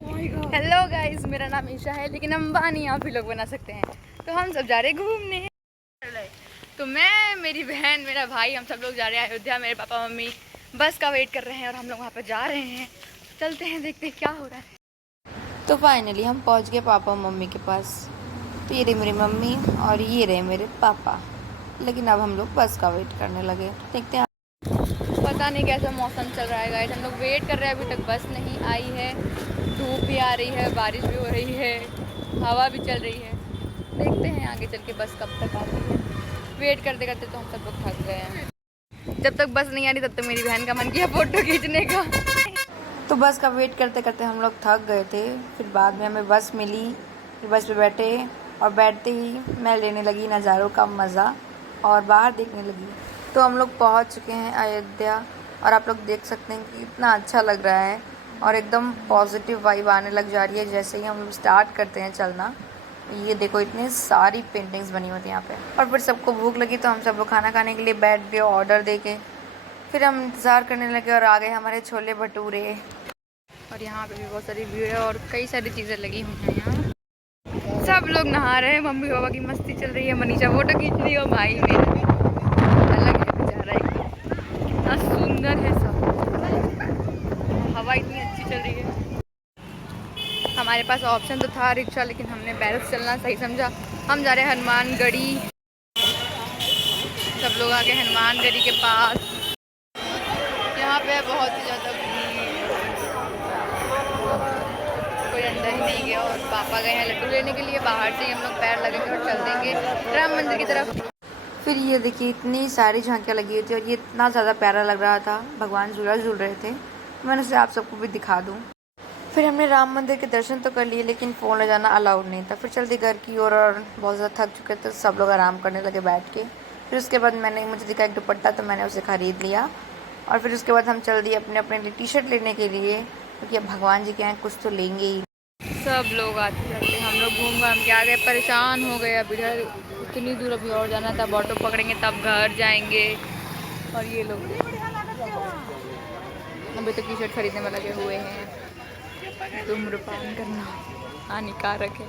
Hello guys, मेरा नाम ईशा है, लेकिन अंबानी आप भी लोग बना सकते हैं। तो हम सब जा रहे हैं घूमने। तो मैं, मेरी बहन, मेरा भाई, हम सब लोग जा रहे हैं अयोध्या। मेरे पापा मम्मी बस का वेट कर रहे हैं और हम लोग वहाँ पर जा रहे हैं। चलते हैं, देखते हैं क्या हो रहा है। तो फाइनली हम पहुंच गए पापा मम्मी के पास। तो ये रही मेरी मम्मी और ये रहे मेरे पापा। लेकिन अब हम लोग बस का वेट करने लगे, देखते हैं। पता नहीं कैसा मौसम चल रहा है गाइस, हम लोग वेट कर रहे हैं, अभी तक बस नहीं आई है। धूप भी आ रही है, बारिश भी हो रही है, हवा भी चल रही है। देखते हैं आगे चल के बस कब तक आती है। वेट करते करते तो हम सब लोग थक गए हैं। जब तक बस नहीं आ रही तब तक मेरी बहन का मन किया फोटो खींचने का। तो बस का वेट करते करते हम लोग थक गए थे। फिर बाद में हमें बस मिली, फिर बस पे बैठे और बैठते ही मैं लेने लगी नज़ारों का मज़ा और बाहर देखने लगी। तो हम लोग पहुंच चुके हैं अयोध्या और आप लोग देख सकते हैं कि इतना अच्छा लग रहा है और एकदम पॉजिटिव वाइब आने लग जा रही है जैसे ही हम लोग स्टार्ट करते हैं चलना। ये देखो, इतनी सारी पेंटिंग्स बनी होती हैं यहाँ पे। और फिर सबको भूख लगी तो हम सब लोग खाना खाने के लिए बैठ गए ऑर्डर दे के। फिर हम इंतज़ार करने लगे और आ गए हमारे छोले भटूरे। और यहाँ पे भी बहुत सारी भीड़ है और कई सारी चीज़ें लगी हुई हैं यहाँ। सब लोग नहा रहे हैं, मम्मी पापा की मस्ती चल रही है, मनीषा फोटो खींच रही है और भाई मेरा भी अलग है बेचारा एकदम। कितना सुंदर है सब, हवा इतनी अच्छी चल रही है। हमारे पास ऑप्शन तो था रिक्शा, लेकिन हमने बैल से चलना सही समझा। हम जा रहे हैं हनुमानगढ़ी। सब लोग आ गए हनुमानगढ़ी के पास। यहाँ पे बहुत ही ज़्यादा कोई अंदर ही नहीं गया और पापा गए हैं लड्डू लेने के लिए। बाहर से ही हम लोग पैर लगेंगे और चल देंगे राम मंदिर की तरफ। फिर ये देखिए, इतनी सारी झांकियाँ लगी हुई थी और ये इतना ज़्यादा प्यारा लग रहा था। भगवान झूला झूल रहे थे, तो मैंने सोचा आप सबको भी दिखा दूँ। फिर हमने राम मंदिर के दर्शन तो कर लिए, लेकिन फ़ोन ले जाना अलाउड नहीं था। फिर चलते घर की ओर और बहुत ज़्यादा थक चुके थे, सब लोग आराम करने लगे बैठ के। फिर उसके बाद मुझे दिखा एक दुपट्टा, तो मैंने उसे ख़रीद लिया। और फिर उसके बाद हम चल दिए अपने अपने लिए टी शर्ट लेने के लिए, क्योंकि अब भगवान जी के यहाँ कुछ तो लेंगे ही। सब लोग आते चलते हम लोग घूम घाम के आ गए, परेशान हो गए। अब इधर इतनी दूर अभी और जाना था, ऑटो पकड़ेंगे तब घर जाएंगे। और ये लोग अभी तो टी शर्ट खरीदने में लगे हुए हैं। धूम्रपान करना हानिकारक है।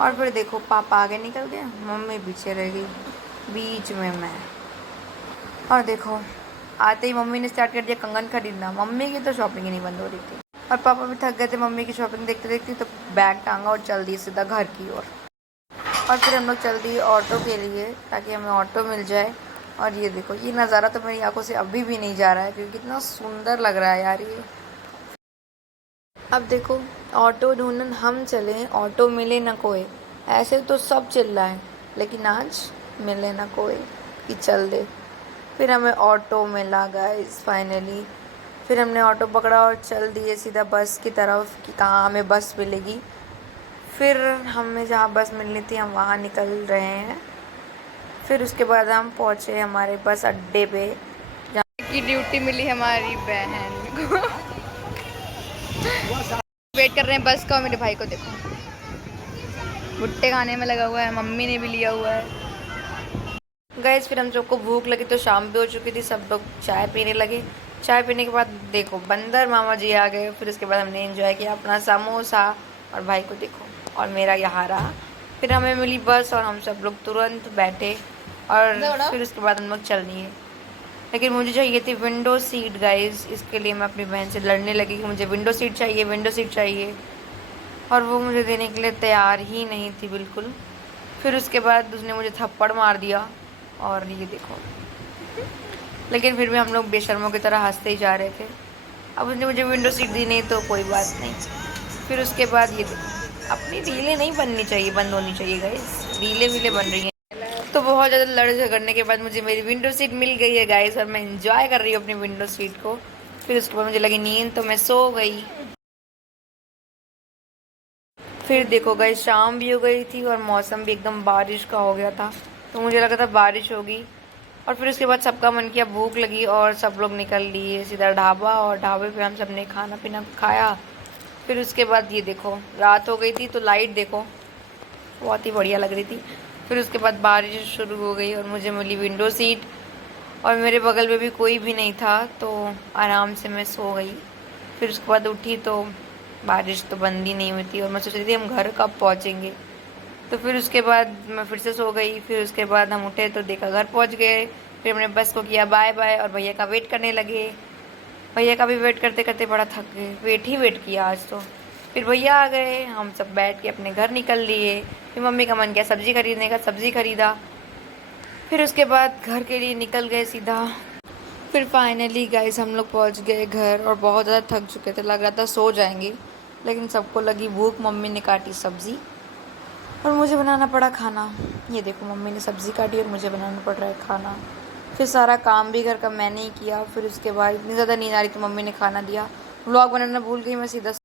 और फिर देखो, पापा आगे निकल गए, मम्मी पीछे रह गई, बीच में मैं। और देखो, आते ही मम्मी ने स्टार्ट कर दिया कंगन खरीदना। मम्मी की तो शॉपिंग ही नहीं बंद हो रही थी और पापा भी थक गए थे मम्मी की शॉपिंग देखते देखते, तो बैग टांगा और चल दिए सीधा घर की ओर। और फिर हम लोग चल दिए ऑटो के लिए ताकि हमें ऑटो मिल जाए। और ये देखो, ये नज़ारा तो मेरी आंखों से अभी भी नहीं जा रहा है, क्योंकि कितना सुंदर लग रहा है यार ये। अब देखो, ऑटो ढूंढन हम चले, ऑटो मिले ना कोई। ऐसे तो सब चिल रहा है, लेकिन आज मिले ना कोई कि चल दे। फिर हमें ऑटो मिला गाइस फाइनली। फिर हमने ऑटो पकड़ा और चल दिए सीधा बस की तरफ कि कहाँ हमें बस मिलेगी। फिर हमें जहाँ बस मिलनी थी हम वहाँ निकल रहे हैं। फिर उसके बाद हम पहुँचे हमारे बस अड्डे पे, जहाँ की ड्यूटी मिली हमारी बहन को। वेट कर रहे हैं बस का। और मेरे भाई को देखो, भुट्टे खाने में लगा हुआ है, मम्मी ने भी लिया हुआ है। गैस। फिर हम सबको भूख लगी तो शाम भी हो चुकी थी, सब लोग चाय पीने लगे। चाय पीने के बाद देखो, बंदर मामा जी आ गए। फिर उसके बाद हमने एंजॉय किया अपना समोसा और भाई को देखो, और मेरा यहाँ रहा। फिर हमें मिली बस और हम सब लोग तुरंत बैठे और फिर उसके बाद हम लोग चल दिए। लेकिन मुझे चाहिए थी विंडो सीट गाइस, इसके लिए मैं अपनी बहन से लड़ने लगी कि मुझे विंडो सीट चाहिए, विंडो सीट चाहिए। और वो मुझे देने के लिए तैयार ही नहीं थी बिल्कुल। फिर उसके बाद उसने मुझे थप्पड़ मार दिया और ये देखो। लेकिन फिर भी हम लोग बेशर्मों की तरह हंसते ही जा रहे थे। अब उसने मुझे विंडो सीट दी नहीं तो कोई बात नहीं। फिर उसके बाद ये देखो, अपनी रीलें नहीं बननी चाहिए, बंद होनी चाहिए गाइस, रीलें वीलें बन रही हैं। तो बहुत ज़्यादा लड़ झगड़ने के बाद मुझे मेरी विंडो सीट मिल गई है गाइस, और मैं इंजॉय कर रही हूँ अपनी विंडो सीट को। फिर उसके बाद मुझे लगी नींद, तो मैं सो गई। फिर देखो गाइस, शाम भी हो गई थी और मौसम भी एकदम बारिश का हो गया था, तो मुझे लगा था बारिश होगी। और फिर उसके बाद सबका मन किया, भूख लगी और सब लोग निकल लिए सीधा ढाबा, और ढाबे पे हम सब ने खाना पीना खाया। फिर उसके बाद ये देखो, रात हो गई थी तो लाइट देखो बहुत ही बढ़िया लग रही थी। फिर उसके बाद बारिश शुरू हो गई और मुझे मिली विंडो सीट, और मेरे बगल में भी कोई भी नहीं था, तो आराम से मैं सो गई। फिर उसके बाद उठी तो बारिश तो बंद ही नहीं हुई थी और मैं सोच रही थी हम घर कब पहुँचेंगे। तो फिर उसके बाद मैं फिर से सो गई। फिर उसके बाद हम उठे तो देखा घर पहुँच गए। फिर हमने बस को किया बाय बाय और भैया का वेट करने लगे। भैया का भी वेट करते करते बड़ा थक गए, वेट ही वेट किया आज तो। फिर भैया आ गए, हम सब बैठ के अपने घर निकल लिए। फिर मम्मी का मन किया सब्ज़ी खरीदने का, सब्ज़ी खरीदा। फिर उसके बाद घर के लिए निकल गए सीधा। फिर फाइनली गाइस हम लोग पहुंच गए घर और बहुत ज़्यादा थक चुके थे, लग रहा था सो जाएंगे, लेकिन सबको लगी भूख। मम्मी ने काटी सब्ज़ी और मुझे बनाना पड़ा खाना। ये देखो मम्मी ने सब्ज़ी काटी और मुझे बनाना पड़ रहा है खाना। फिर सारा काम भी घर का मैंने ही किया। फिर उसके बाद इतनी ज़्यादा नींद आ रही तो मम्मी ने खाना दिया। व्लॉग बनाना भूल गई मैं, सीधा